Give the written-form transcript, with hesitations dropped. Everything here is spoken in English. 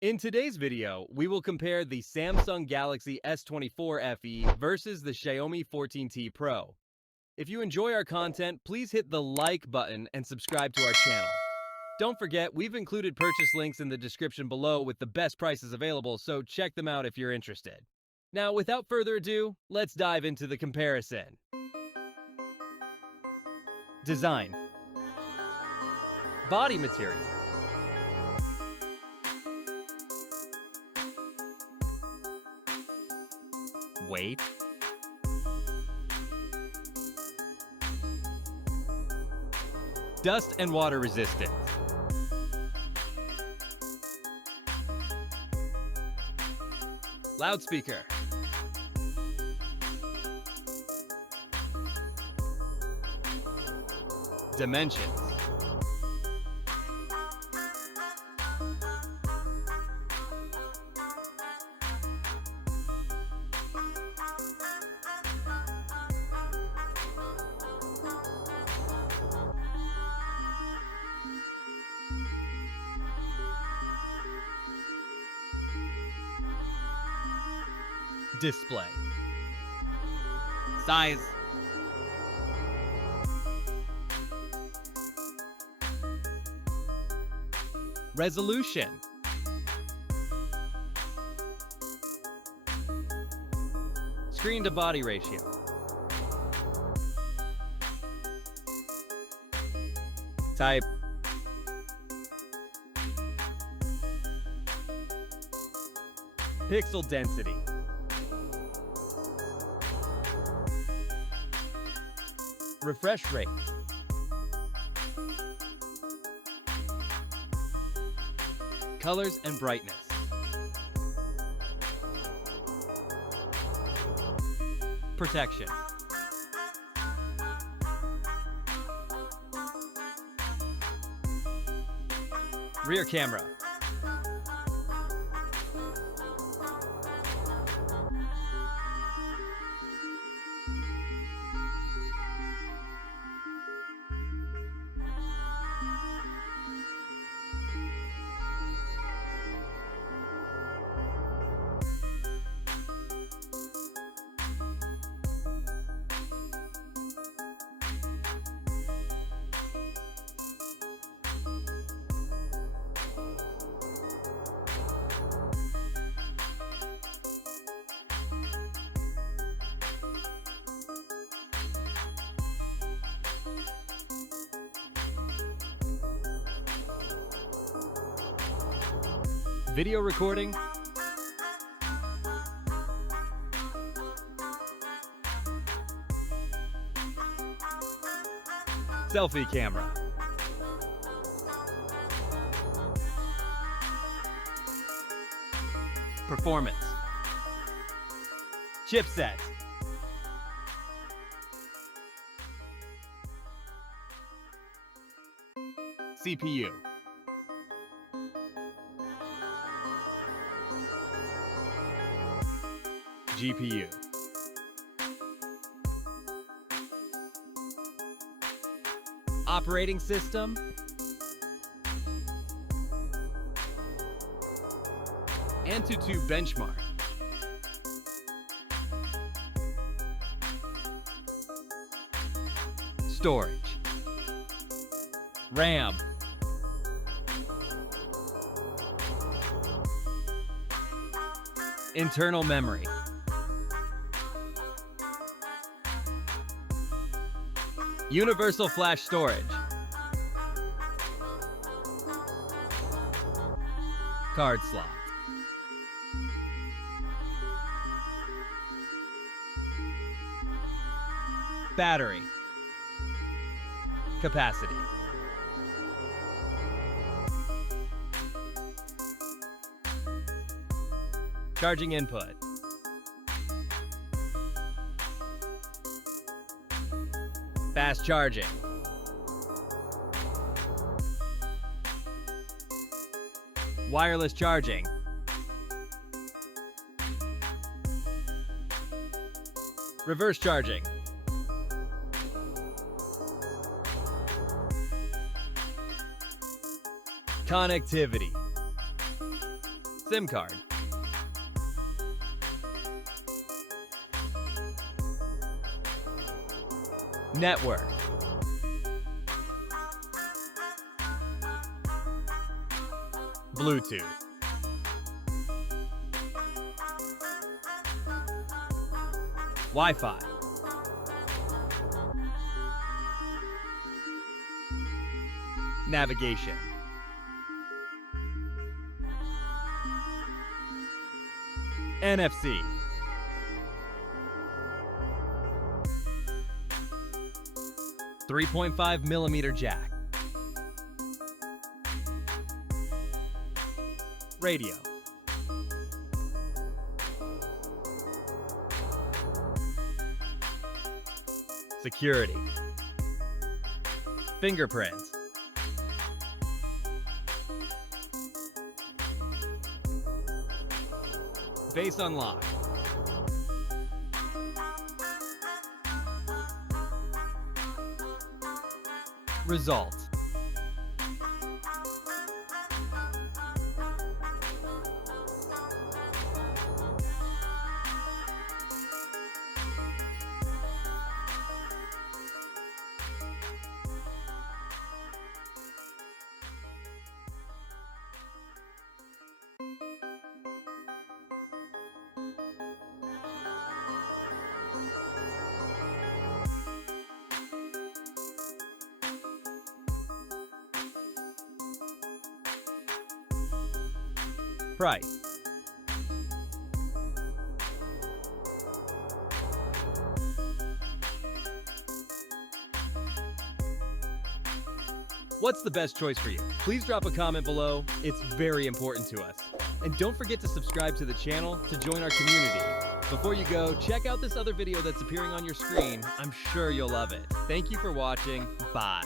In today's video, we will compare the Samsung Galaxy S24 FE versus the Xiaomi 14T Pro. If you enjoy our content, please hit the like button and subscribe to our channel. Don't forget, we've included purchase links in the description below with the best prices available, so check them out if you're interested. Now, without further ado, let's dive into the comparison. Design. Body material. Weight. Dust and water resistance. Loudspeaker. Dimensions. Display. Size. Resolution. Screen to body ratio. Type. Pixel density. Refresh rate. Colors and brightness. Protection. Rear camera. Video recording. Selfie camera. Performance. Chipset. CPU. GPU. Operating system. AnTuTu benchmark. Storage. RAM. Internal memory. Universal flash storage. Card slot. Battery. Capacity. Charging input. Fast charging. Wireless charging. Reverse charging. Connectivity. SIM card. Network. Bluetooth. Wi-Fi. Navigation. NFC. .3.5mm jack. Radio. Security. Fingerprints. Face unlock. Result. Price. What's the best choice for you? Please drop a comment below. It's very important to us. And don't forget to subscribe to the channel to join our community. Before you go, check out this other video that's appearing on your screen. I'm sure you'll love it. Thank you for watching. Bye.